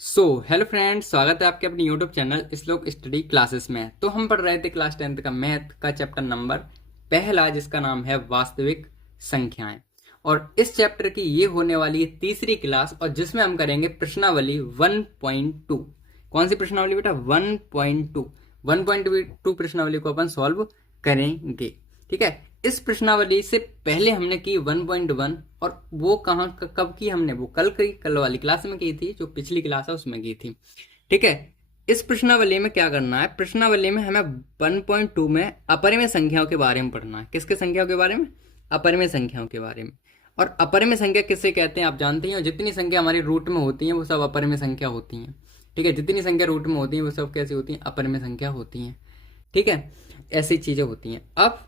Hello friends, स्वागत है आपके अपने यूट्यूब चैनल श्लोक स्टडी क्लासेस में। तो हम पढ़ रहे थे क्लास 10th का मैथ का चैप्टर नंबर पहला, जिसका नाम है वास्तविक संख्याएं। और इस चैप्टर की ये होने वाली है तीसरी क्लास, और जिसमें हम करेंगे प्रश्नावली 1.2। कौन सी प्रश्नावली बेटा? 1.2। 1.2 प्रश्नावली को अपन सॉल्व करेंगे। ठीक है, इस प्रश्नावली से पहले हमने की 1.1, और वो कहाँ कब की हमने? वो कल वाली क्लास में की थी, जो पिछली क्लास है उसमें की थी। ठीक है, इस प्रश्नावली में क्या करना है? प्रश्नावली में हमें 1.2 में अपरिमेय संख्याओं के बारे में पढ़ना है। किसके संख्याओं के बारे में? अपरिमेय संख्याओं के बारे में। और अपरिमेय संख्या किससे कहते हैं आप जानते हैं? जितनी संख्या हमारी रूट में होती हैं वो सब अपरिमेय संख्या होती हैं। ठीक है, जितनी संख्या रूट में होती है वो सब कैसी होती हैं? अपरिमेय संख्या होती हैं। ठीक है, ऐसी चीजें होती हैं। अब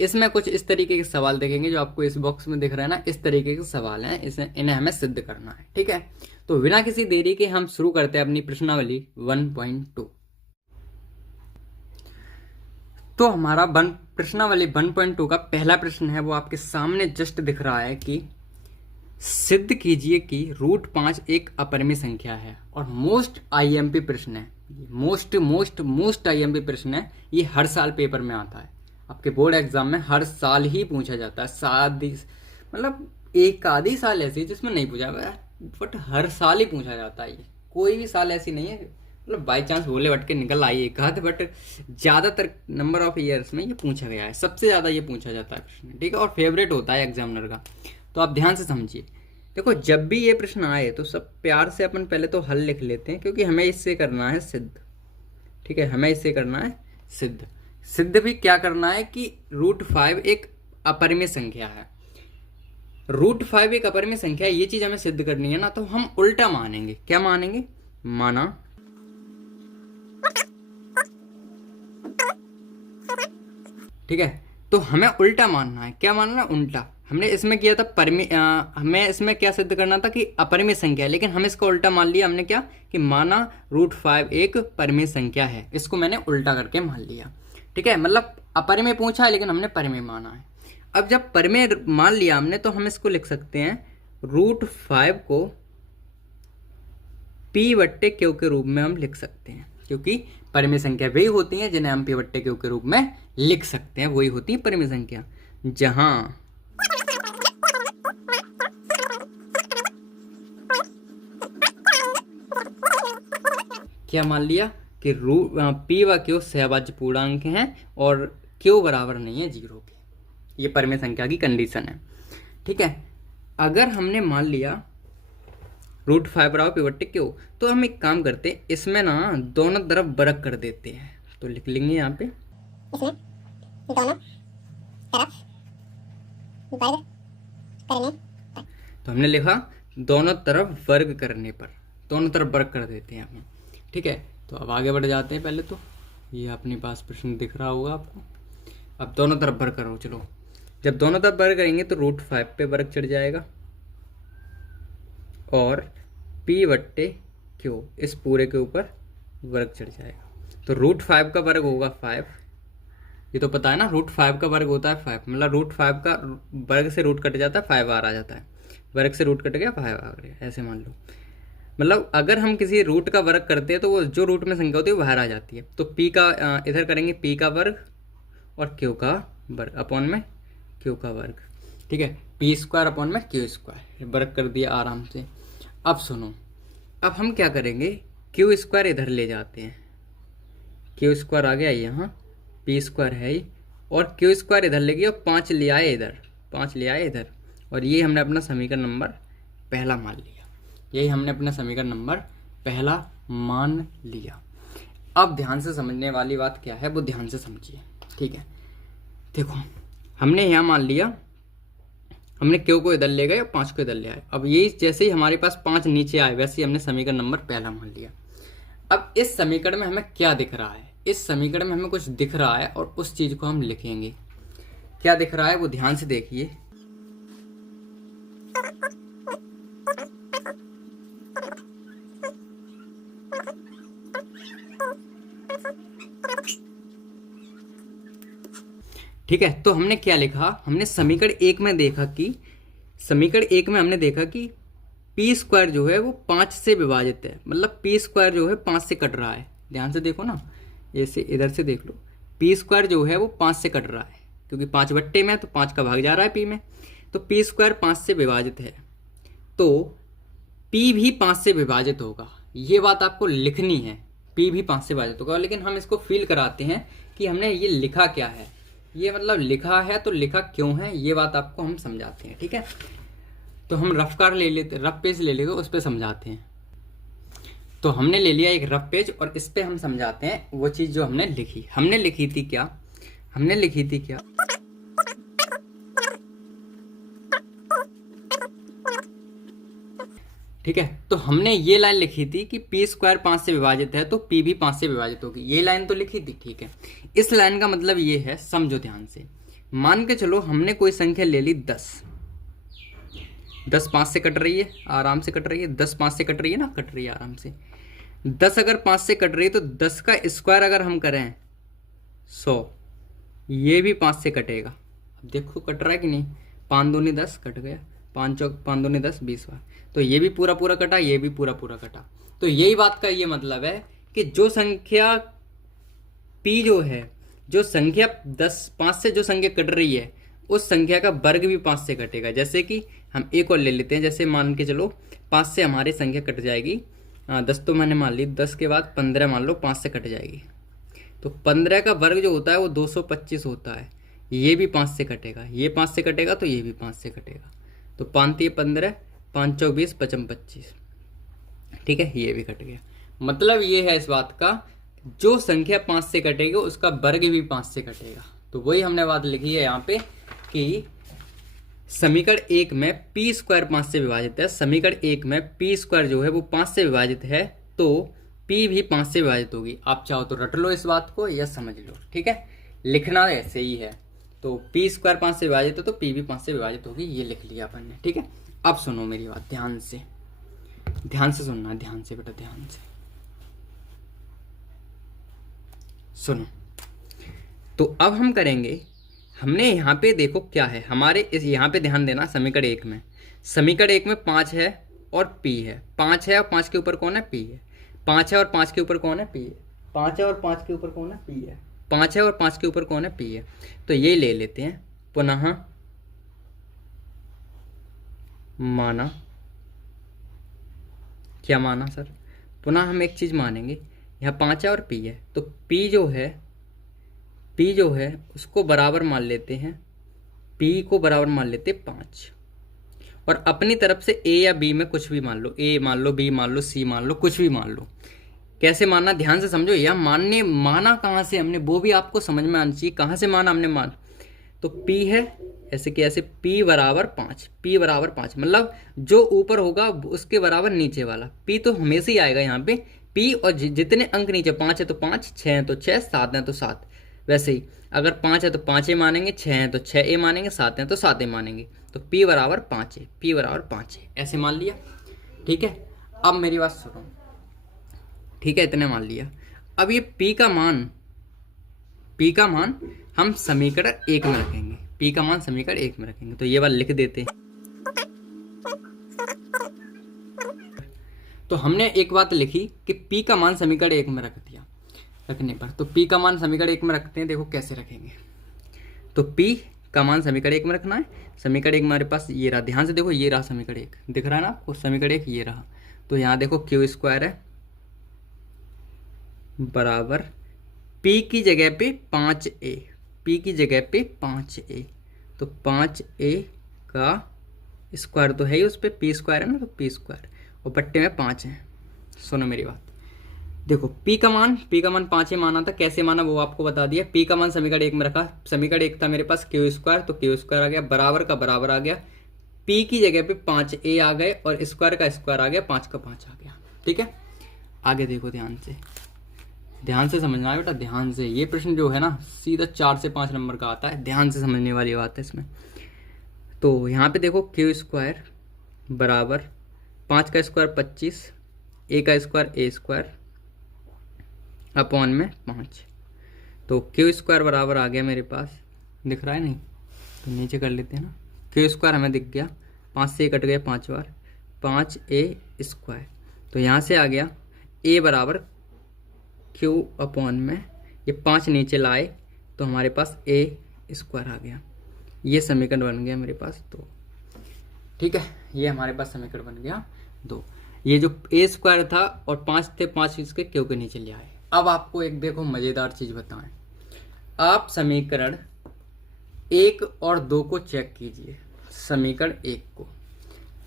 इसमें कुछ इस तरीके के सवाल देखेंगे जो आपको इस बॉक्स में दिख रहा है ना, इस तरीके के सवाल हैं, इन्हें हमें सिद्ध करना है। ठीक है, तो बिना किसी देरी के हम शुरू करते हैं अपनी प्रश्नावली 1.2। तो हमारा प्रश्नावली 1.2 का पहला प्रश्न है, वो आपके सामने जस्ट दिख रहा है कि सिद्ध कीजिए कि √5 एक अपरिमेय संख्या है। और मोस्ट आईएमपी प्रश्न है, मोस्ट आईएमपी प्रश्न है। ये हर साल पेपर में आता है, आपके बोर्ड एग्जाम में हर साल ही पूछा जाता है। मतलब एक आधी साल ऐसी है जिसमें नहीं पूछा गया, बट हर साल ही पूछा जाता है। ये कोई भी साल ऐसी नहीं है, मतलब बाई चांस बोले बट के निकल आई एक आध, बट ज्यादातर नंबर ऑफ ईयर्स में ये पूछा गया है। सबसे ज्यादा ये पूछा जाता है प्रश्न। ठीक है, और फेवरेट होता है एग्जामिनर का। तो आप ध्यान से समझिए। देखो, जब भी ये प्रश्न आए तो सब प्यार से अपन पहले तो हल लिख लेते हैं, क्योंकि हमें इससे करना है सिद्ध। ठीक है, हमें इससे करना है सिद्ध। सिद्ध भी क्या करना है कि √5 एक अपरिमेय संख्या है। √5 एक अपरिमेय संख्या है, ये चीज हमें सिद्ध करनी है ना, तो हम उल्टा मानेंगे। क्या मानेंगे? माना ठीक है, तो हमें उल्टा मानना है। क्या मानना है? उल्टा। हमने इसमें किया था हमें इसमें क्या सिद्ध करना था कि अपरिमेय संख्या है, लेकिन हम इसको उल्टा मान लिया। हमने क्या कि माना √5 एक परिमेय संख्या है, इसको मैंने उल्टा करके मान लिया। ठीक है, मतलब अपरिमेय पूछा है लेकिन हमने परिमेय माना है। अब जब परिमेय मान लिया हमने, तो हम इसको लिख सकते हैं √5 को P/Q के रूप में हम लिख सकते हैं, क्योंकि परिमेय संख्या वही होती है जिन्हें हम P/Q के रूप में लिख सकते हैं। वही होती है परिमेय संख्या। जहां क्या मान लिया कि P व Q सहभाज्य पूर्णांक हैं और Q बराबर नहीं है 0 के। ये परिमेय संख्या की कंडीशन है। ठीक है, अगर हमने मान लिया √5 बराबर P/Q, तो हम एक काम करते हैं, इसमें ना दोनों तरफ वर्ग कर देते हैं। तो लिख लेंगे यहाँ पे, इसमें दोनों तरफ वर्ग करने पर। तो हमने लिखा दोनों तरफ वर्ग करने पर, दोनों तरफ वर्ग कर देते हैं हम। ठीक है, तो अब आगे बढ़ जाते हैं। पहले तो ये अपने पास प्रश्न दिख रहा होगा आपको। अब दोनों तरफ वर्ग करो। चलो, जब दोनों तरफ वर्ग करेंगे तो √5 पे वर्ग चढ़ जाएगा और P/Q इस पूरे के ऊपर वर्ग चढ़ जाएगा। तो √5 का वर्ग होगा 5। ये तो पता है ना, √5 का वर्ग होता है 5। मतलब √5 का वर्ग से रूट कट जाता है, 5 बार आ जाता है। वर्ग से रूट कट गया, 5 आ गया, ऐसे मान लो। मतलब अगर हम किसी रूट का वर्ग करते हैं तो वो जो रूट में संख्या होती है वो बाहर आ जाती है। तो P का इधर करेंगे P का वर्ग और Q का वर्ग अपॉन में Q का वर्ग। ठीक है, P² अपॉन में Q², वर्ग कर दिया आराम से। अब सुनो, अब हम क्या करेंगे, Q² इधर ले जाते हैं। Q² आ गया यहाँ, P² है ही, और Q² इधर ले गया और 5 ले आए इधर, 5 ले आए इधर। और ये हमने अपना समीकरण नंबर पहला मान लिया। यही हमने अपना समीकरण नंबर पहला मान लिया। अब ध्यान से समझने वाली बात क्या है, वो ध्यान से समझिए। ठीक है, देखो, हमने यहाँ मान लिया, हमने Q को इधर ले गए और 5 को इधर ले आए। अब यही जैसे ही हमारे पास 5 नीचे आए, वैसे ही हमने समीकरण नंबर पहला मान लिया। अब इस समीकरण में हमें क्या दिख रहा है? इस समीकरण में हमें कुछ दिख रहा है और उस चीज को हम लिखेंगे। क्या दिख रहा है वो ध्यान से देखिए। ठीक है, तो हमने क्या लिखा? हमने समीकरण 1 में देखा कि पी स्क्वायर जो है वो 5 से विभाजित है, मतलब पी स्क्वायर जो है 5 से कट रहा है। ध्यान से देखो ना, ऐसे इधर से देख लो, पी स्क्वायर जो है वो 5 से कट रहा है, क्योंकि 5 बट्टे में तो 5 का भाग जा रहा है पी में, तो पी स्क्वायर 5 से विभाजित है, तो पी भी 5 से विभाजित होगा। ये बात आपको लिखनी है, पी भी 5 से विभाजित होगा। लेकिन हम इसको फील कराते हैं कि हमने ये लिखा क्या है, ये मतलब लिखा है तो लिखा क्यों है, ये बात आपको हम समझाते हैं। ठीक है, तो हम रफ कार ले लेते, रफ पेज ले लेते, उस पर समझाते हैं। तो हमने ले लिया एक रफ पेज और इस पे हम समझाते हैं वो चीज़ जो हमने लिखी। हमने लिखी थी क्या, हमने लिखी थी क्या, ठीक है। तो हमने ये लाइन लिखी थी कि पी स्क्वायर 5 से विभाजित है तो पी भी 5 से विभाजित होगी, ये लाइन तो लिखी थी। ठीक है, इस लाइन का मतलब ये है, समझो ध्यान से। मान के चलो हमने कोई संख्या ले ली 10, 10 5 से कट रही है, आराम से कट रही है, 10 5 से कट रही है ना, कट रही है आराम से। 10 अगर 5 से कट रही है तो 10 का स्क्वायर अगर हम करें 100, ये भी 5 से कटेगा। अब देखो कट रहा है कि नहीं, 5 दूनी 10 कट गया, 5 दूनी 10 20 बार, तो ये भी पूरा पूरा कटा, ये भी पूरा पूरा कटा। तो यही बात का ये मतलब है कि जो संख्या p जो है, जो संख्या 10 5 से जो संख्या कट रही है उस संख्या का वर्ग भी 5 से कटेगा। जैसे कि हम एक और ले लेते हैं, जैसे मान के चलो 5 से हमारी संख्या कट जाएगी, 10 तो मैंने मान ली, 10 के बाद 15 मान लो 5 से कट जाएगी, तो 15 का वर्ग जो होता है वो 225 होता है, ये भी 5 से कटेगा, ये 5 से कटेगा तो ये भी 5 से कटेगा, तो 5 15 5 चौक 20 55 25, ठीक है, ये भी कट गया। मतलब ये है इस बात का, जो संख्या 5 से कटेगी उसका वर्ग भी 5 से कटेगा। तो वही हमने बात लिखी है यहाँ पे कि समीकरण 1 में पी स्क्वायर 5 से विभाजित है, समीकरण 1 में पी स्क्वायर जो है वो 5 से विभाजित है, तो पी भी 5 से विभाजित होगी। आप चाहो तो रट लो इस बात को या समझ लो, ठीक है, लिखना ऐसे ही है। तो पी स्क्वायर 5 से विभाजित है तो पी भी 5 से विभाजित होगी, ये लिख लिया अपन ने। ठीक है, अब सुनो मेरी बात ध्यान से, ध्यान से सुनना, ध्यान से बेटा, ध्यान से सुनो। तो अब हम करेंगे, हमने यहाँ पे देखो क्या है हमारे इस, यहाँ पे ध्यान देना, समीकरण 1 में, समीकरण 1 में 5 है और p है, 5 है और 5 के ऊपर कौन है, p है, 5 है और 5 के ऊपर कौन है, p है, 5 है और 5 के ऊपर कौन है, p है, 5 है और 5 के ऊपर कौन है, p है। तो ये ले लेते हैं, पुनः माना, क्या माना सर, पुनः हम एक चीज मानेंगे, यहाँ 5 है और p है, तो p जो है उसको बराबर मान लेते हैं, p को बराबर मान लेते 5, और अपनी तरफ से a या b में कुछ भी मान लो, a मान लो, b मान लो, c मान लो, कुछ भी मान लो। कैसे मानना, ध्यान से समझो, या माना कहाँ से हमने, वो भी आपको समझ में आना चाहिए, कहाँ से माना हमने तो p है ऐसे कि ऐसे, p बराबर 5, p बराबर 5, मतलब जो ऊपर होगा उसके बराबर नीचे वाला, p तो हमेशा ही आएगा यहाँ पे, p और जितने अंक नीचे, 5 है तो 5, 6 है तो 6, 7 है तो 7, वैसे ही अगर 5 है तो 5 ए मानेंगे, 6 है तो 6 ए मानेंगे, 7 है तो 7 ए मानेंगे, तो p बराबर 5 है, p बराबर 5 है, ऐसे मान लिया। ठीक है, अब मेरी बात सुनो, ठीक है, इतने मान लिया। अब ये p का मान हम समीकरण 1 में रखेंगे, p का मान समीकरण 1 में रखेंगे, तो ये बात लिख देते हैं। तो हमने एक बात लिखी कि p का मान समीकरण 1 में रख दिया, रखने पर तो p का मान समीकरण 1 में रखते हैं, देखो कैसे रखेंगे। तो p का मान समीकरण 1 में रखना है, समीकरण 1 हमारे पास ये रहा, ध्यान से देखो, ये रहा समीकरण 1, दिख रहा है ना आपको, समीकरण 1 ये रहा। तो यहाँ देखो क्यू स्क्वायर है बराबर p की जगह पे 5a, p की जगह पे 5a, तो 5a का स्क्वायर तो है ही, उस पर p स्क्वायर है ना, तो p स्क्वायर, और बट्टे में 5 है। सुनो मेरी बात, देखो p का मान 5 ही माना था, कैसे माना वो आपको बता दिया। p का मान समीकरण 1 में रखा, समीकरण 1 था मेरे पास क्यू स्क्वायर, तो क्यू स्क्वायर आ गया, बराबर का बराबर आ गया, p की जगह पे 5a आ गए और स्क्वायर का स्क्वायर आ गया, 5 का 5 आ गया। ठीक है, आगे देखो, ध्यान से समझना है बेटा, ध्यान से। ये प्रश्न जो है ना सीधा 4 से 5 नंबर का आता है, ध्यान से समझने वाली बात है इसमें। तो यहाँ पे देखो क्यू स्क्वायर बराबर 5 का स्क्वायर 25, a का स्क्वायर a स्क्वायर अपॉन में 5, तो क्यू स्क्वायर बराबर आ गया मेरे पास, दिख रहा है नहीं, तो नीचे कर लेते हैं ना, क्यू स्क्वायर हमें दिख गया, 5 से कट गए 5 बार, 5a²। तो यहाँ से आ गया a बराबर q/में, ये 5 नीचे लाए तो हमारे पास a² आ गया। ये समीकरण बन गया मेरे पास 2। ठीक है, ये हमारे पास समीकरण बन गया 2। ये जो a² था और 5 थे, 5 इसके क्यू के नीचे ले आए। अब आपको एक देखो मज़ेदार चीज़ बताएं, आप समीकरण 1 और 2 को चेक कीजिए। समीकरण 1 को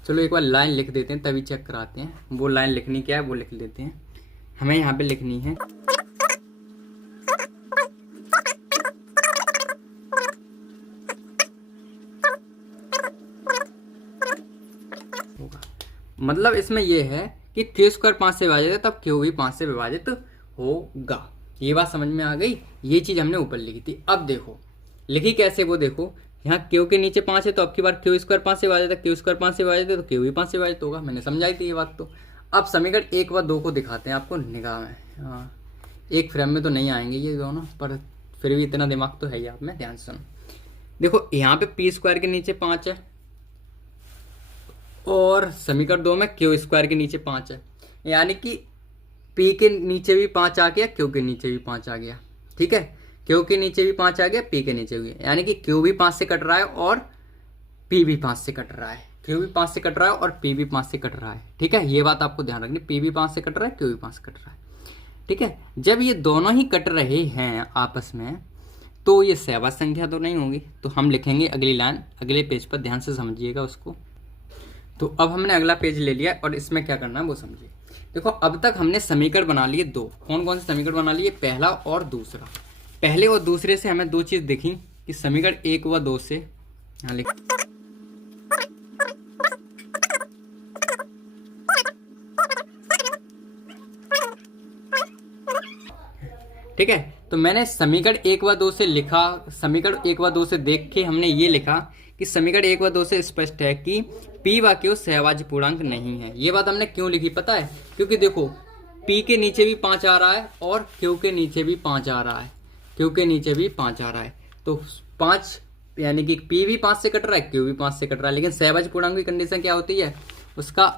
चलो एक बार लाइन लिख देते हैं, तभी चेक कराते हैं। वो लाइन लिखनी क्या है वो लिख लेते हैं। हमें यहाँ पे लिखनी है मतलब इसमें यह है कि q² 5 से विभाजित है तब q भी 5 से विभाजित होगा। ये बात समझ में आ गई। ये चीज हमने ऊपर लिखी थी। अब देखो लिखी कैसे वो देखो, यहाँ q के नीचे 5 है तो अब की बार q² 5 से विभाजित है, q² 5 से विभाजित है तो q भी 5 से विभाजित होगा। मैंने समझाई थी ये बात। तो अब समीकरण 1 व 2 को दिखाते हैं आपको निगाह में। हाँ, एक फ्रेम में तो नहीं आएंगे ये दोनों, पर फिर भी इतना दिमाग तो है ही आप में। ध्यान से सुनो, देखो यहाँ पे p² के नीचे 5 है और समीकरण 2 में q² के नीचे 5 है, यानी कि p के नीचे भी 5 आ गया, q के नीचे भी 5 आ गया। ठीक है, q के नीचे भी 5 आ गया, p के नीचे भी, यानी कि q भी 5 से कट रहा है और p भी 5 से कट रहा है। q भी 5 से कट रहा है और p भी 5 से कट रहा है। ठीक है, ये बात आपको ध्यान रखनी, p भी 5 से कट रहा है, q भी 5 से कट रहा है। ठीक है, जब ये दोनों ही कट रहे हैं आपस में तो ये सहवाज संख्या तो नहीं होगी। तो हम लिखेंगे अगली लाइन, अगले पेज पर, ध्यान से समझिएगा उसको। तो अब हमने अगला पेज ले लिया और इसमें क्या करना है वो समझिए। देखो अब तक हमने समीकरण बना लिए 2। कौन कौन से समीकरण बना लिए? पहला और दूसरा। पहले और दूसरे से हमें 2 चीज दिखी कि समीकरण 1 व 2 से, यहाँ लिख, ठीक है। तो मैंने समीकरण 1 व 2 से लिखा, समीकरण 1 व 2 से देख के हमने ये लिखा कि समीकरण 1 व 2 से स्पष्ट है कि p व q सहवाज्य पूर्णांक नहीं है। ये बात हमने क्यों लिखी पता है? क्योंकि देखो p के नीचे भी 5 आ रहा है और q के नीचे भी 5 आ रहा है, q के नीचे भी 5 आ रहा है। तो 5 यानी कि p भी 5 से कट रहा है, q भी 5 से कट रहा है। लेकिन सहवाज्य पूर्णांक की कंडीशन क्या होती है? उसका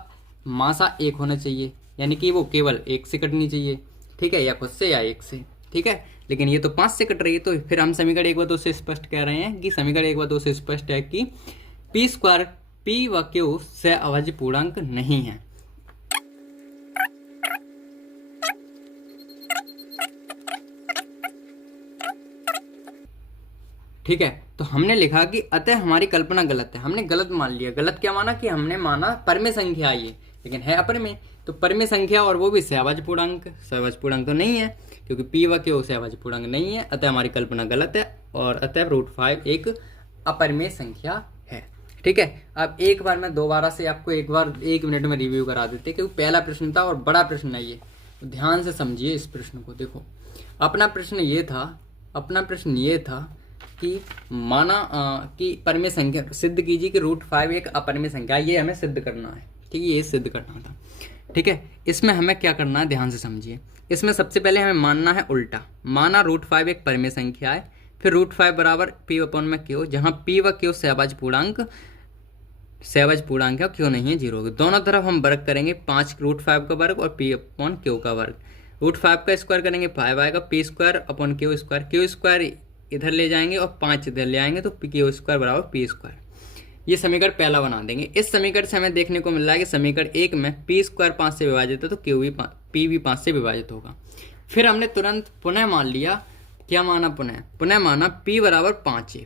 मासा 1 होना चाहिए, यानी कि वो केवल 1 से कटनी चाहिए। ठीक है, या खुद से या 1 से। ठीक है, लेकिन ये तो 5 से कट रही है। तो फिर हम समीकरण 1 व 2 से स्पष्ट कह रहे हैं कि समीकरण 1 व 2 से स्पष्ट है कि p² p व q सहअभाज्य पूर्णांक नहीं है। ठीक है, तो हमने लिखा कि अतः हमारी कल्पना गलत है। हमने गलत मान लिया। गलत क्या माना? कि हमने माना परमेय संख्या आई है, लेकिन है अपरिमेय। तो परमेय संख्या और वो भी सहअभाज्य पूर्णांक, सहअभाज्य पूर्णांक तो नहीं है क्योंकि p व q सहअभाज्य पूर्णांक नहीं है। अतः हमारी कल्पना गलत है और अतः √5 एक अपरिमेय संख्या है। ठीक है, अब एक बार मैं दोबारा से आपको एक बार 1 मिनट में रिव्यू करा देते, क्योंकि पहला प्रश्न था और बड़ा प्रश्न है ये। तो ध्यान से समझिए इस प्रश्न को। देखो अपना प्रश्न ये था कि माना कि परमेय संख्या सिद्ध कीजिए कि √5 एक अपरिमेय संख्या, ये हमें सिद्ध करना है। ठीक है, ये सिद्ध करना था। ठीक है, इसमें हमें क्या करना है ध्यान से समझिए। इसमें सबसे पहले हमें मानना है उल्टा। माना √5 एक परमेय संख्या है, फिर √5 बराबर p/q, जहाँ p व q सहअभाज्य पूर्णांक है, क्यों नहीं है 0। दोनों तरफ हम वर्ग करेंगे, 5 √5 का वर्ग और p/q का वर्ग। √5 का स्क्वायर करेंगे 5 आएगा, p²/q स्क्वायर, q स्क्वायर इधर ले जाएंगे और 5 इधर ले आएंगे, तो q² बराबर p²। ये समीकरण पहला बना देंगे। इस समीकरण से हमें देखने को मिल रहा है कि समीकरण 1 में p² 5 से विभाजित है तो p भी 5 से विभाजित होगा। फिर हमने तुरंत पुनः मान लिया, क्या माना? पुनः माना p बराबर 5 है।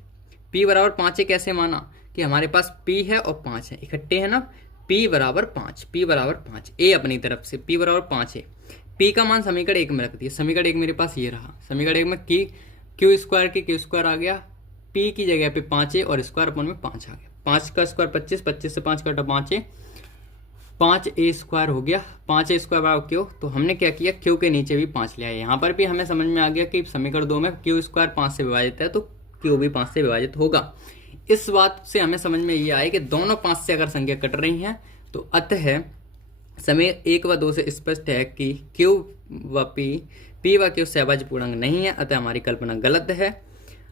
p बराबर 5 है कैसे माना? कि हमारे पास p है और 5 है, इकट्ठे है ना। p बराबर 5, a अपनी तरफ से p बराबर 5 है। p का मान समीकरण 1 में रख दिया। समीकरण 1 मेरे पास ये रहा। समीकरण 1 में q² आ गया, p की जगह पे 5 है और स्क्वायर में 5 आ गया। 5 का स्क्वायर 25, 25 से 5 काटा 5 है, 5a² हो गया। 5a² बराबर q। तो हमने क्या किया? q के नीचे भी 5 ले आए। यहाँ पर भी हमें समझ में आ गया कि समीकरण 2 में q² 5 से विभाजित है तो q भी 5 से विभाजित होगा। इस बात से हमें समझ में ये आए कि दोनों 5 से अगर संख्या कट रही हैं तो अतः समीकरण 1 व 2 से स्पष्ट है कि q व p व q सहअभाज्य पूर्णांक नहीं है। अतः हमारी कल्पना गलत है।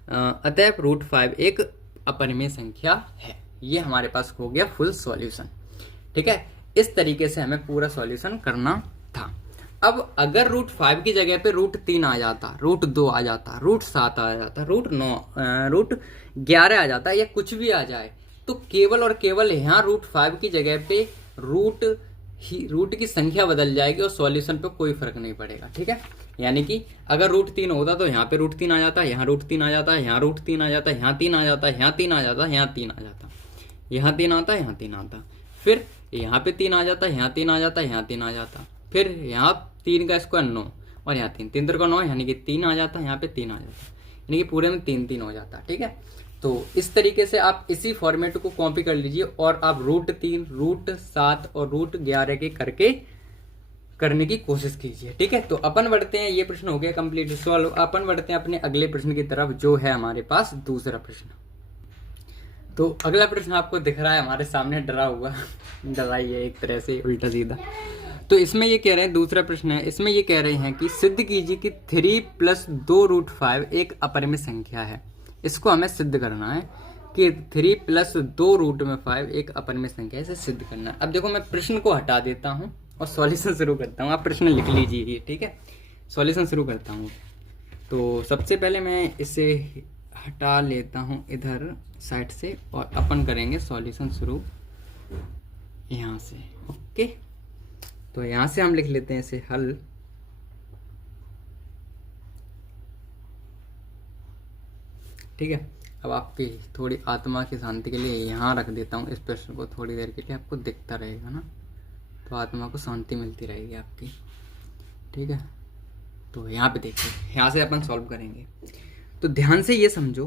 अतः √5 एक अपरिमेय संख्या है। ये हमारे पास हो गया फुल सॉल्यूशन। ठीक है, इस तरीके से हमें पूरा सॉल्यूशन करना था। अब अगर रूट 5 की जगह पे रूट 3 आ जाता, रूट 2 आ जाता, रूट 7 आ जाता, रूट 11 आ जाता, या कुछ भी आ जाए, तो केवल और केवल यहाँ रूट 5 की जगह पे रूट की संख्या बदल जाएगी और सॉल्यूशन पे कोई फर्क नहीं पड़ेगा। ठीक है, यानी कि अगर रूट 3 होता तो यहाँ पे रूट 3 आ जाता, यहाँ रूट 3 आ जाता, यहाँ रूट 3 आ जाता, यहाँ 3 आ जाता, यहाँ 3 आ जाता, यहाँ 3 आ जाता, यहाँ 3 आता, यहाँ 3 आता, फिर यहाँ पे 3 आ जाता, यहाँ 3 आ जाता, यहाँ 3 आ जाता, फिर यहाँ 3 का स्क्वायर 9 और यहाँ 3, 3 का 9, यानी कि 3 आ जाता, यहाँ पे 3 आ जाता, यानी कि पूरे में 3 हो जाता। ठीक है, तो इस तरीके से आप इसी फॉर्मेट को कॉपी कर लीजिए और आप रूट 3, रूट 7 और रूट 11 के करके करने की कोशिश कीजिए। ठीक है, तो अपन बढ़ते हैं, ये प्रश्न हो गया कंप्लीट सॉल्व। अपन बढ़ते हैं अपने अगले प्रश्न की तरफ, जो है हमारे पास दूसरा प्रश्न। तो अगला प्रश्न आपको दिख रहा है हमारे सामने डरा हुआ, डराइए एक तरह से उल्टा सीधा। तो इसमें ये कह रहे हैं, दूसरा प्रश्न है, इसमें ये कह रहे हैं कि सिद्ध कीजिए कि 3 + 2 रूट 5 एक अपरिमेय संख्या है। इसको हमें सिद्ध करना है कि 3 + 2 रूट में 5 एक अपरिमेय संख्या है, इसे सिद्ध करना है। अब देखो मैं प्रश्न को हटा देता हूँ और सॉल्यूशन शुरू करता हूँ। आप प्रश्न लिख लीजिए, ठीक है, सॉल्यूशन शुरू करता हूँ। तो सबसे पहले मैं इसे हटा लेता हूँ इधर साइड से और अपन करेंगे सॉल्यूशन शुरू यहाँ से। ओके, तो यहाँ से हम लिख लेते हैं इसे हल। ठीक है, अब आपकी थोड़ी आत्मा की शांति के लिए यहाँ रख देता हूँ इस प्रश्न को, थोड़ी देर के लिए आपको दिखता रहेगा ना, तो आत्मा को शांति मिलती रहेगी आपकी। ठीक है, तो यहाँ पे देखिए, यहाँ से अपन सॉल्व करेंगे। तो ध्यान से ये समझो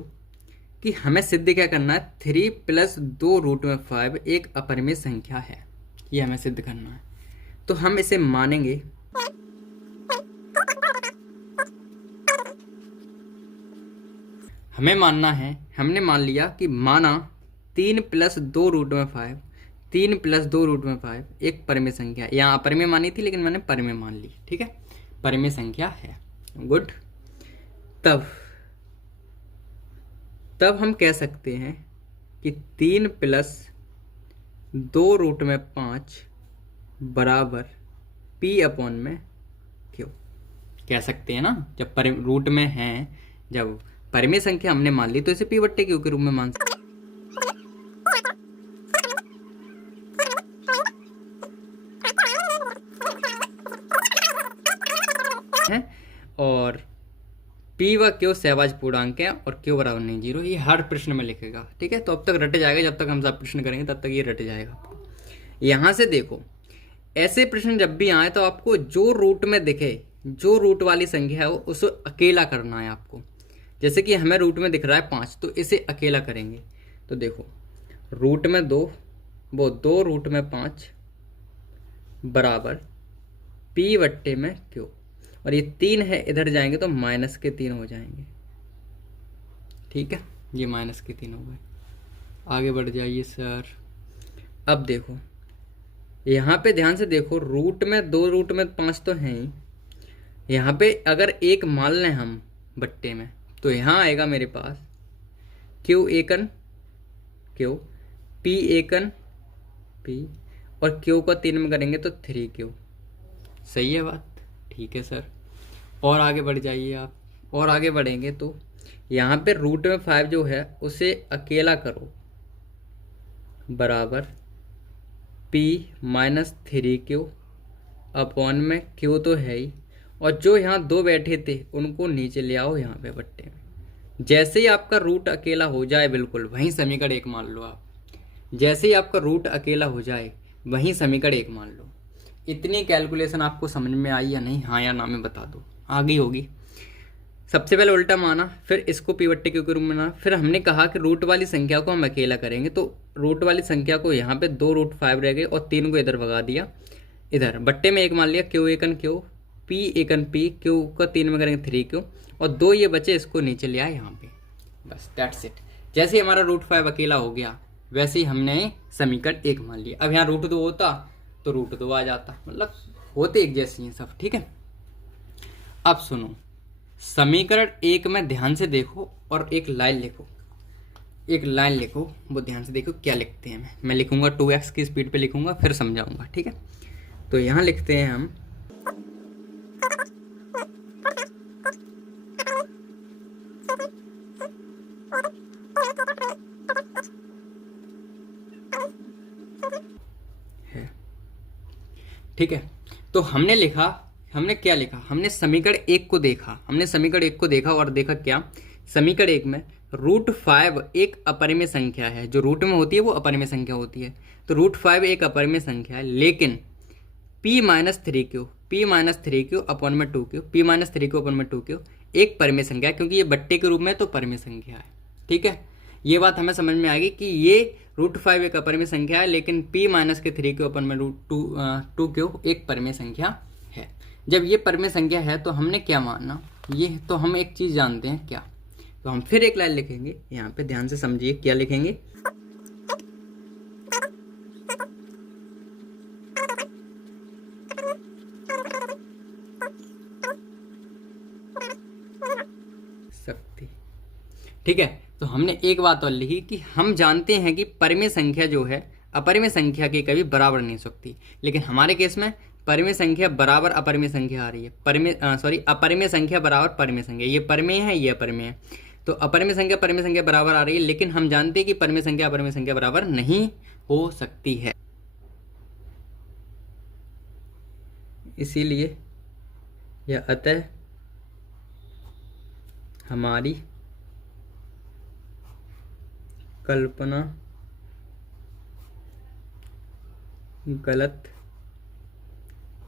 कि हमें सिद्ध क्या करना है, 3 + 2 रूट में 5 एक अपरिमेय संख्या है, ये हमें सिद्ध करना है। तो हम इसे मानेंगे, हमें मानना है, हमने मान लिया कि माना 3 + 2 रूट में 5, 3 + 2 रूट में 5 एक परिमेय संख्या, यहाँ अपरिमेय मानी थी लेकिन मैंने परिमेय मान ली। ठीक है, परिमेय संख्या है, गुड। तब हम कह सकते हैं कि 3 + 2 रूट में 5 बराबर P/Q कह सकते हैं ना। जब रूट में है, जब परिमेय संख्या हमने मान ली तो इसे P/Q के रूप में मान सकते हैं। और P व Q सहभाज्य पूर्णांक है और Q बराबर नहीं 0, ये हर प्रश्न में लिखेगा। ठीक है, तो अब तक रट जाएगा, जब तक हम सब प्रश्न करेंगे तब तक ये रट जाएगा आपको। यहाँ से देखो, ऐसे प्रश्न जब भी आए तो आपको जो रूट में दिखे, जो रूट वाली संख्या है उसे अकेला करना है आपको। जैसे कि हमें रूट में दिख रहा है 5, तो इसे अकेला करेंगे। तो देखो, रूट में 2, वो 2 रूट में 5 बराबर P/Q, और ये 3 है, इधर जाएंगे तो -3 हो जाएंगे। ठीक है, ये -3 हो गए। आगे बढ़ जाइए सर। अब देखो, यहाँ पे ध्यान से देखो, रूट में 2 रूट में 5 तो हैं ही, यहाँ पे अगर एक मान लें हम बट्टे में, तो यहाँ आएगा मेरे पास Q1 Q, P1 P, और Q को 3 में करेंगे तो 3Q। सही है बात? ठीक है सर। और आगे बढ़ जाइए आप, और आगे बढ़ेंगे तो यहाँ पे रूट में 5 जो है उसे अकेला करो, बराबर P-3Q अपॉन में Q तो है ही, और जो यहाँ 2 बैठे थे उनको नीचे ले आओ यहाँ पे बट्टे में। जैसे ही आपका रूट अकेला हो जाए, बिल्कुल वहीं समीकरण 1 मान लो आप। जैसे ही आपका रूट अकेला हो जाए वहीं समीकरण 1 मान लो। इतनी कैलकुलेशन आपको समझ में आई या नहीं? हाँ या ना में बता दो, आ गई होगी। सबसे पहले उल्टा माना, फिर इसको P/Q के रूप में माना, फिर हमने कहा कि रूट वाली संख्या को हम अकेला करेंगे, तो रूट वाली संख्या को यहाँ पे 2 रूट 5 रह गए और 3 को इधर भगा दिया, इधर बट्टे में 1 मान लिया, Q1 Q, P1 P, Q को 3 में करेंगे 3Q, और 2 ये बचे, इसको नीचे ले आए यहाँ पे, बस दैट्स इट। जैसे ही हमारा रूट 5 अकेला हो गया वैसे ही हमने समीकरण 1 मान लिया। अब यहाँ रूट 2 होता तो रूट 2 आ जाता, मतलब होते एक जैसे ही सब। ठीक है, अब सुनो, समीकरण 1 में ध्यान से देखो और एक लाइन लिखो। एक लाइन लिखो, वो ध्यान से देखो क्या लिखते हैं। मैं लिखूंगा 2x की स्पीड पे लिखूंगा, फिर समझाऊंगा, ठीक है। तो यहाँ लिखते हैं हम है, ठीक है। तो हमने क्या लिखा, हमने समीकरण 1 को देखा, और देखा क्या, समीकरण 1 में √5 एक अपरिमेय संख्या है, जो रूट में होती है वो अपरिमेय संख्या होती है। तो √5 एक अपरिमेय संख्या है, लेकिन p-3q अपॉन में 2q, p-3q अपॉन में 2q एक परिमेय संख्या है, क्योंकि ये बट्टे के रूप में तो परिमेय संख्या है, ठीक है। ये बात हमें समझ में आएगी कि ये √5 एक अपरिमेय संख्या है, लेकिन p-3q अपॉन में 2q एक परिमेय संख्या है। जब ये परिमेय संख्या है तो हमने क्या माना, ये तो हम एक चीज जानते हैं क्या। तो हम फिर एक लाइन लिखेंगे, यहाँ पे ध्यान से समझिए क्या लिखेंगे, शक्ति, ठीक है। तो हमने एक बात और लिखी कि हम जानते हैं कि परिमेय संख्या जो है अपरिमेय संख्या के कभी बराबर नहीं हो सकती, लेकिन हमारे केस में परिमेय संख्या बराबर अपरिमेय संख्या आ रही है, अपरिमेय संख्या बराबर परिमेय संख्या, ये परिमेय है, ये अपरिमेय है। तो अपरिमेय संख्या परिमेय संख्या बराबर आ रही है, लेकिन हम जानते हैं कि परिमेय संख्या अपरिमेय संख्या बराबर नहीं हो सकती है, इसीलिए या अतः हमारी कल्पना गलत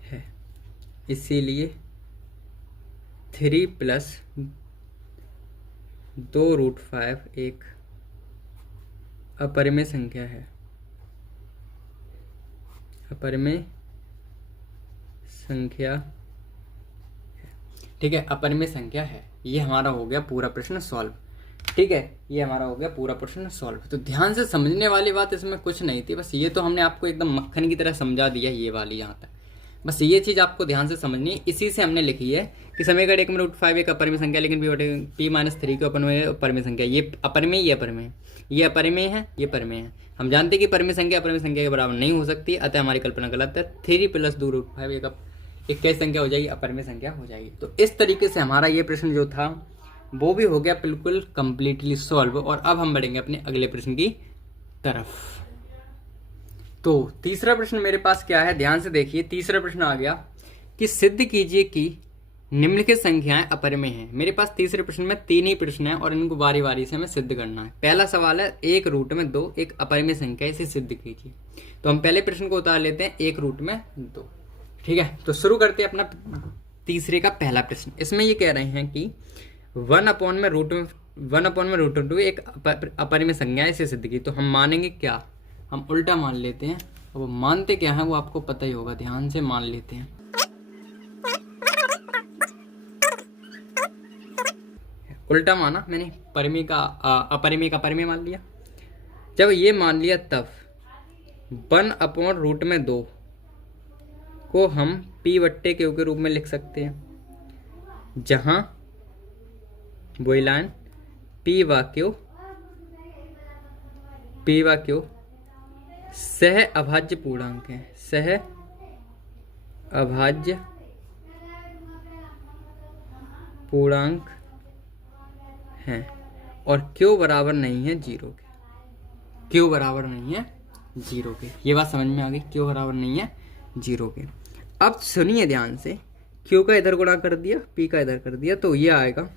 है। इसीलिए 3 + 2√5 एक अपरिमेय संख्या है, अपरिमेय संख्या है, ठीक है, अपरिमेय संख्या है। ये हमारा हो गया पूरा प्रश्न सॉल्व, ठीक है, ये हमारा हो गया पूरा प्रश्न सॉल्व। तो ध्यान से समझने वाली बात इसमें कुछ नहीं थी, बस ये तो हमने आपको एकदम मक्खन की तरह समझा दिया, ये वाली यहाँ तक, बस ये चीज़ आपको ध्यान से समझनी है। इसी से हमने लिखी है कि समीकरण 1 में √5 एक अपरिमेय संख्या, लेकिन p-3 अपन परिमेय संख्या, ये अपरिमेय, ये अपरिमेय, ये अपरिमेय है, ये परिमेय है। हम जानते हैं कि परिमेय संख्या अपरिमेय संख्या के बराबर नहीं हो सकती, अतः हमारी कल्पना गलत है। 3 + 2√5 एक कैसी संख्या हो जाएगी, अपरिमेय संख्या हो जाएगी। तो इस तरीके से हमारा ये प्रश्न जो था वो भी हो गया बिल्कुल कंप्लीटली सॉल्व। और अब हम बढ़ेंगे अपने अगले प्रश्न की तरफ। तो तीसरा प्रश्न मेरे पास क्या है, ध्यान से देखिए। तीसरा प्रश्न आ गया कि सिद्ध कीजिए कि निम्नलिखित संख्याएं अपरिमेय हैं। मेरे पास तीसरे प्रश्न में 3 ही प्रश्न हैं और इनको बारी बारी से हमें सिद्ध करना है। पहला सवाल है 1√2 एक अपरिमेय संख्या, इसे सिद्ध कीजिए। तो हम पहले प्रश्न को उतार लेते हैं 1√2, ठीक है। तो शुरू करते हैं अपना तीसरे का पहला प्रश्न। इसमें ये कह रहे हैं कि 1/√2 एक अपरिमेय संख्या है, इसे सिद्ध की। तो हम मानेंगे क्या, हम उल्टा मान लेते हैं। अब वो मानते क्या है वो आपको पता ही होगा, ध्यान से मान लेते हैं। उल्टा माना मैंने, परिमेय का अपरिमेय का परिमेय मान लिया। जब ये मान लिया तब 1/√2 को हम p/q के रूप में लिख सकते हैं, जहां वही लाइन p व q सह अभाज्य पूर्णांक है, सह अभाज्य पूर्णांक हैं, और q बराबर नहीं है 0 के, q बराबर नहीं है 0 के। ये बात समझ में आ गई, q बराबर नहीं है 0 के। अब सुनिए ध्यान से, q का इधर गुणा कर दिया, p का इधर कर दिया, तो ये आएगा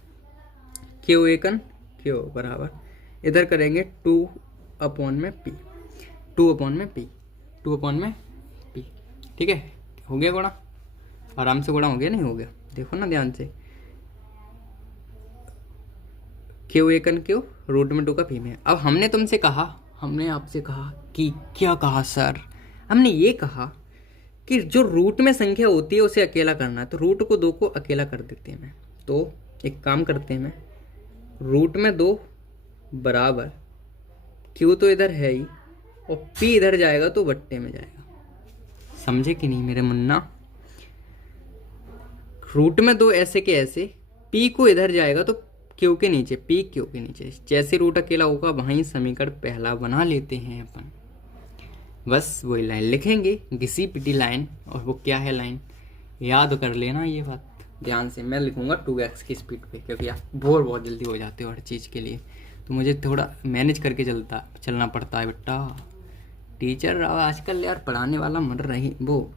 q1 q बराबर, इधर करेंगे 2/p, 2/p, ठीक है। हो गया गुणा, आराम से गुणा हो गया, नहीं हो गया, देखो ना ध्यान से। q1 q √2 का p में। अब हमने तुमसे कहा, हमने आपसे कहा कि क्या कहा सर, हमने ये कहा कि जो रूट में संख्या होती है उसे अकेला करना है। तो रूट को 2 को अकेला कर देते हैं। तो एक काम करते हैं, √2 बराबर q तो इधर है ही, और p इधर जाएगा तो बट्टे में जाएगा। समझे कि नहीं मेरे मुन्ना? √2 ऐसे के ऐसे, p को इधर जाएगा तो क्यू के नीचे, पी क्यू के नीचे जैसे रूट अकेला होगा वहीं समीकरण पहला बना लेते हैं अपन। बस वही लाइन लिखेंगे, घिसी पिटी लाइन। और वो क्या है लाइन, याद कर लेना ये बात ध्यान से। मैं लिखूंगा 2x की स्पीड पे, क्योंकि आप बोर बहुत जल्दी हो जाते हो हर चीज़ के लिए, तो मुझे थोड़ा मैनेज करके चलना पड़ता है बेटा। टीचर आजकल यार पढ़ाने वाला मर रही, वो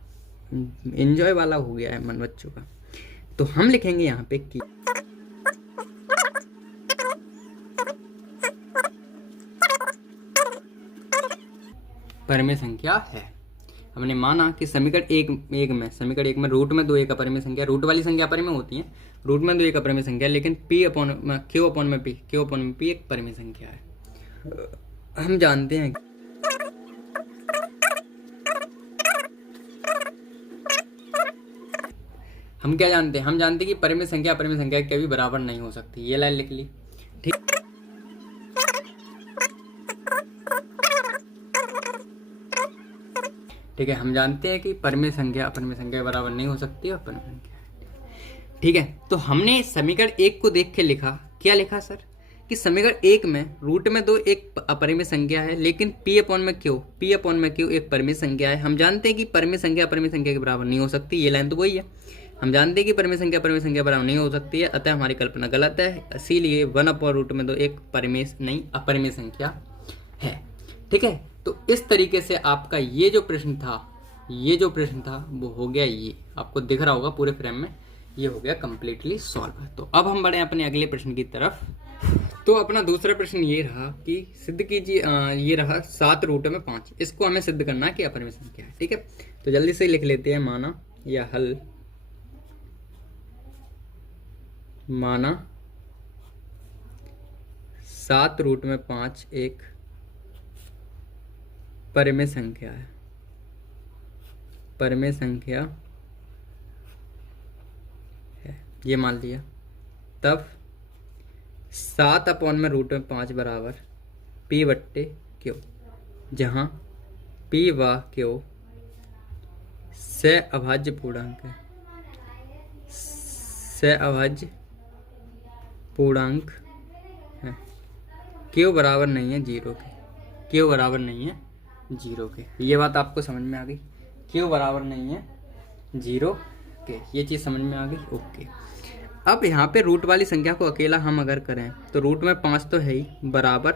एंजॉय वाला हो गया है मन बच्चों का। तो हम लिखेंगे यहाँ पे कि परिमेय संख्या है। हमने माना कि समीकरण एक में रूट में 2 एक अपरिमेय संख्या, रूट वाली संख्या अपरिमेय होती है, रूट में 2 एक अपरिमेय संख्या, लेकिन क्यू अपॉन में पी एक परिमेय संख्या है। हम जानते हैं हम क्या जानते हैं, हम जानते हैं कि परिमेय संख्या अपरिमेय संख्या के भी बराबर नहीं हो सकती। ये लाइन लिख ली, ठीक। ठीक है, हम जानते हैं कि परिमेय संख्या अपरिमेय संख्या के बराबर नहीं हो सकती है, अपरिमेय संख्या। ठीक है, तो हमने समीकरण 1 को देख के लिखा, क्या लिखा सर, कि समीकरण 1 में रूट में 2 एक अपरिमेय संख्या है, लेकिन पी अपॉन में क्यू एक परिमेय संख्या है। हम जानते हैं कि परिमेय संख्या अपरिमेय संख्या के बराबर नहीं हो सकती, ये लाइन तो वही है। हम जानते हैं कि परिमेय संख्या अपरिमेय संख्या के बराबर नहीं हो सकती है, अतः हमारी कल्पना गलत है। इसीलिए 1 अपॉन रूट में 2 एक परिमेय नहीं अपरिमेय संख्या है। ठीक है, तो इस तरीके से आपका ये जो प्रश्न था वो हो गया, ये आपको दिख रहा होगा पूरे फ्रेम में, ये हो गया कंप्लीटली सॉल्व। तो अब हम बढ़े अपने अगले प्रश्न की तरफ। तो अपना दूसरा प्रश्न ये रहा कि सिद्ध कीजिए, ये रहा 7 रूट में 5, इसको हमें सिद्ध करना है कि अपरिमेय संख्या है। ठीक है, तो जल्दी से लिख लेते हैं। माना 7 रूट में 5 एक परिमेय संख्या है, परिमेय संख्या है, ये मान लिया। तब 7 अपॉन में रूट में 5 बराबर पी बट्टे क्यू, जहाँ पी व क्यू से अभाज्य पूर्णांक है, से अभाज्य पूर्णांक है। क्यू बराबर नहीं है 0 के, क्यू बराबर नहीं है 0 के। ये बात आपको समझ में आ गई, क्यू बराबर नहीं है 0 के, ये चीज़ समझ में आ गई। ओके, अब यहाँ पे रूट वाली संख्या को अकेला हम अगर करें तो रूट में 5 तो है ही, बराबर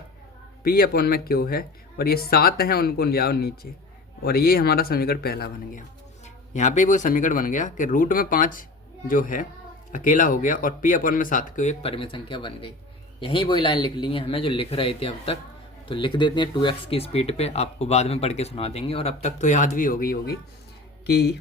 पी अपॉन में क्यू है, और ये 7 हैं उनको ले आओ नीचे, और ये हमारा समीकरण पहला बन गया। यहाँ पे वो समीकरण बन गया कि रूट में 5 जो है अकेला हो गया, और पी अपॉन में 7 क्यू एक परिमेय संख्या बन गई। यहीं वही लाइन लिख ली है हमें जो लिख रहे थे अब तक, तो लिख देते हैं 2x की स्पीड पे, आपको बाद में पढ़ के सुना देंगे, और अब तक तो याद भी हो गई होगी कि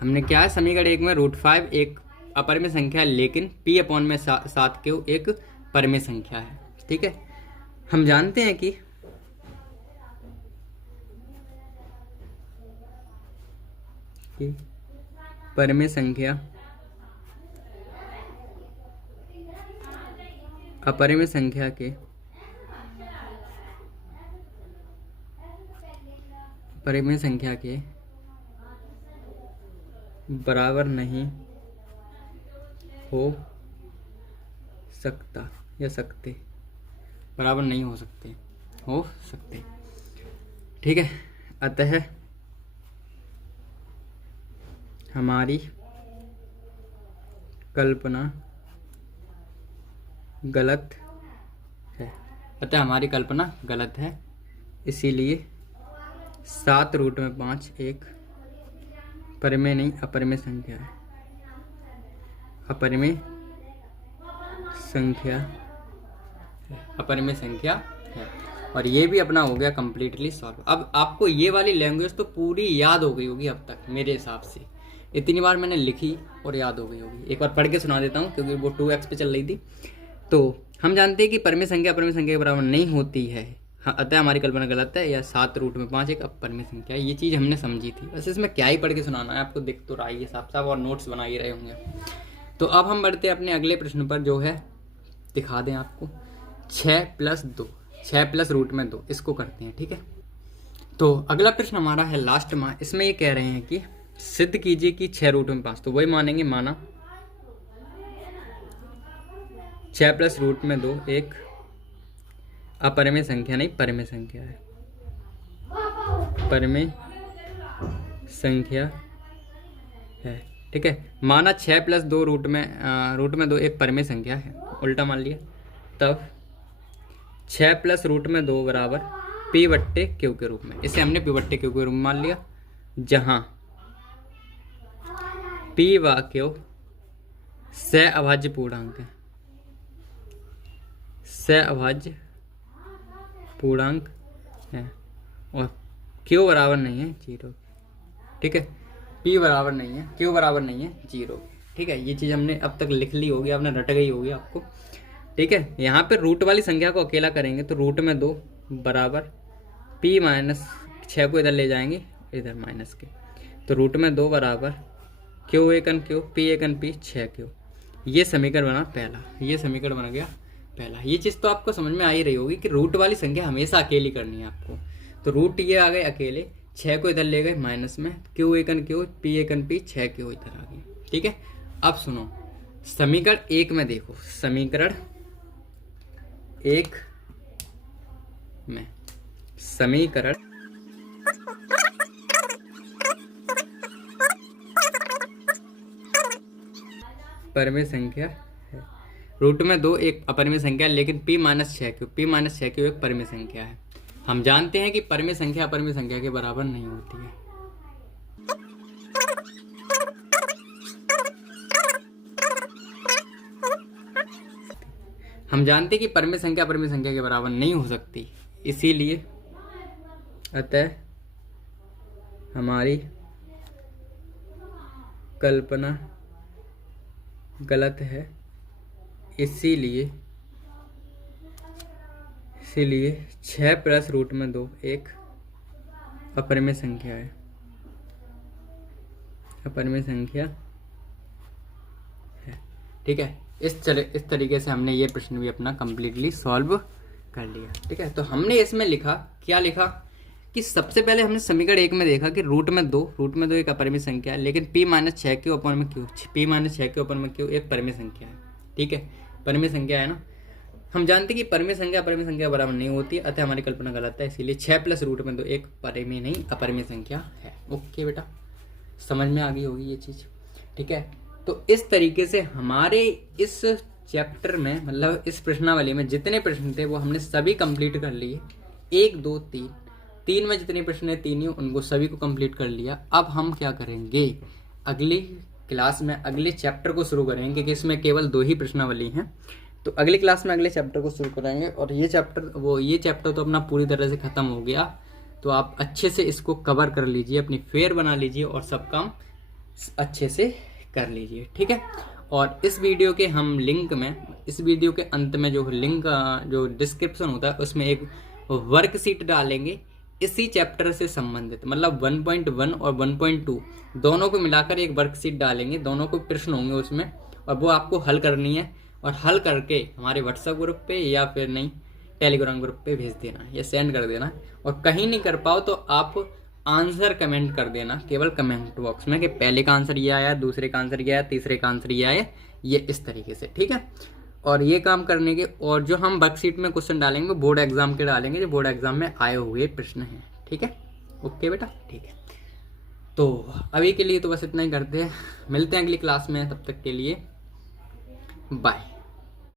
हमने क्या है, समीकरण 1 में √5 एक अपरिमेय संख्या है, लेकिन p अपॉन में 7 क्यू एक परिमेय संख्या है। ठीक है, हम जानते हैं कि परिमेय संख्या अपरिमेय संख्या के परिमेय संख्या के बराबर नहीं हो सकता या सकते, बराबर नहीं हो सकते, हो सकते। ठीक है, अतः हमारी कल्पना गलत है, अतः हमारी कल्पना गलत है। इसीलिए 7 रूट में 5 एक परिमेय नहीं अपरिमेय संख्या है, अपरिमेय संख्या है, अपरिमेय संख्या है। और ये भी अपना हो गया कंप्लीटली सॉल्व। अब आपको ये वाली लैंग्वेज तो पूरी याद हो गई होगी अब तक मेरे हिसाब से, इतनी बार मैंने लिखी और याद हो गई होगी। एक बार पढ़ के सुना देता हूँ क्योंकि वो 2x पे चल रही थी। तो हम जानते हैं कि परिमेय संख्या अपरिमेय संख्या के बराबर नहीं होती है, हाँ, अतः हमारी कल्पना गलत है। या 7 रूट में 5 एक अपरिमेय संख्या, ये चीज़ हमने समझी थी। वैसे इसमें क्या ही पढ़ के सुनाना है, आपको दिख तो रहा है साफ साफ, और नोट्स बना ही रहे होंगे। तो अब हम बढ़ते हैं अपने अगले प्रश्न पर, जो है दिखा दें आपको 6 + 2, 6 + रूट में 2, इसको करते हैं। ठीक है, तो अगला प्रश्न हमारा है लास्ट में, इसमें ये कह रहे हैं कि सिद्ध कीजिए कि 6 रूट में 5। तो वही मानेंगे, माना 6 प्लस रूट में 2 एक अपरिमेय संख्या नहीं परिमेय संख्या है, परिमेय संख्या है। ठीक है, माना 6 प्लस 2 रूट में 2 एक परिमेय संख्या है, उल्टा मान लिया। तब 6 प्लस रूट में 2 बराबर पी बट्टे क्यू के रूप में, इसे हमने पी बट्टे क्यू के रूप में मान लिया, जहां पी व क्यू सहअभाज्य पूर्णांक है, सहअभाज्य पूर्णांक है, और क्यू बराबर नहीं है 0। ठीक है, पी बराबर नहीं है, क्यू बराबर नहीं है 0। ठीक है, ये चीज़ हमने अब तक लिख ली होगी, आपने रट गई होगी आपको। ठीक है, यहाँ पे रूट वाली संख्या को अकेला करेंगे तो रूट में 2 बराबर पी माइनस 6 को इधर ले जाएंगे, इधर माइनस के, तो रूट में 2 बराबर क्यू एकन क्यू पी एकन पी 6 क्यू। ये समीकरण बना पहला, ये समीकरण बन गया पहला। ये चीज़ तो आपको समझ में आ ही रही होगी कि रूट वाली संख्या हमेशा अकेली करनी है आपको। तो रूट ये आ गए अकेले, 6 को इधर ले गए माइनस में, क्यू एकन क्यू पी एकन पी 6 क्यू इधर आ गए। ठीक है, अब सुनो समीकरण 1 में देखो, समीकरण 1 में समीकरण परिमेय संख्या है, रूट में 2 एक अपरिमेय संख्या है, लेकिन p माइनस 6 क्यू एक परिमेय संख्या है। हम जानते हैं कि परिमेय संख्या अपरिमेय संख्या के बराबर नहीं होती है। हम जानते हैं कि परिमेय संख्या अपरिमेय संख्या के बराबर नहीं हो सकती, इसीलिए अतः हमारी कल्पना गलत है। इसीलिए 6 प्लस रूट में 2 एक अपरिमेय संख्या है, अपरिमेय संख्या है। ठीक है, इस तरीके से हमने ये प्रश्न भी अपना कंप्लीटली सॉल्व कर लिया। ठीक है, तो हमने इसमें लिखा, क्या लिखा कि सबसे पहले हमने समीकरण 1 में देखा कि रूट में 2 एक अपरिमेय संख्या है, लेकिन p माइनस 6 क्यू अपन में क्यू, p माइनस 6 क्यू अपन में क्यू एक परिमेय संख्या है। ठीक है, परिमेय संख्या है ना। हम जानते हैं कि परिमेय संख्या अपरिमेय संख्या बराबर नहीं होती है, अतः हमारी कल्पना गलत है। इसीलिए 6 प्लस रूट में 2 एक परिमेय नहीं अपरिमेय संख्या है। ओके बेटा, समझ में आ गई होगी ये चीज़। ठीक है, तो इस तरीके से हमारे इस चैप्टर में, मतलब इस प्रश्नावली में जितने प्रश्न थे वो हमने सभी कंप्लीट कर लिए। 1 2 3 में जितने प्रश्न है 3 ही, उनको सभी को कंप्लीट कर लिया। अब हम क्या करेंगे, अगली क्लास में अगले चैप्टर को शुरू करेंगे, क्योंकि इसमें केवल 2 ही प्रश्नावली हैं। तो अगली क्लास में अगले चैप्टर को शुरू करेंगे, और ये चैप्टर तो अपना पूरी तरह से ख़त्म हो गया। तो आप अच्छे से इसको कवर कर लीजिए, अपनी फेयर बना लीजिए और सब काम अच्छे से कर लीजिए। ठीक है, और इस वीडियो के हम लिंक में, इस वीडियो के अंत में जो लिंक जो डिस्क्रिप्शन होता है उसमें एक वर्कशीट डालेंगे इसी चैप्टर से संबंधित, मतलब 1.1 और 1.2 दोनों को मिलाकर एक वर्कशीट डालेंगे। दोनों को प्रश्न होंगे उसमें, और वो आपको हल करनी है, और हल करके हमारे व्हाट्सएप ग्रुप पे या फिर नहीं टेलीग्राम ग्रुप पे भेज देना या सेंड कर देना। और कहीं नहीं कर पाओ तो आप आंसर कमेंट कर देना, केवल कमेंट बॉक्स में, कि पहले का आंसर ये आया, दूसरे का आंसर ये आया, तीसरे का आंसर ये आया, ये इस तरीके से। ठीक है, और ये काम करने के, और जो हम वर्कशीट में क्वेश्चन डालेंगे वो बोर्ड एग्जाम के डालेंगे, जो बोर्ड एग्जाम में आए हुए प्रश्न हैं। ठीक है, ओके बेटा, ठीक है। तो अभी के लिए तो बस इतना ही करते हैं, मिलते हैं अगली क्लास में, तब तक के लिए बाय।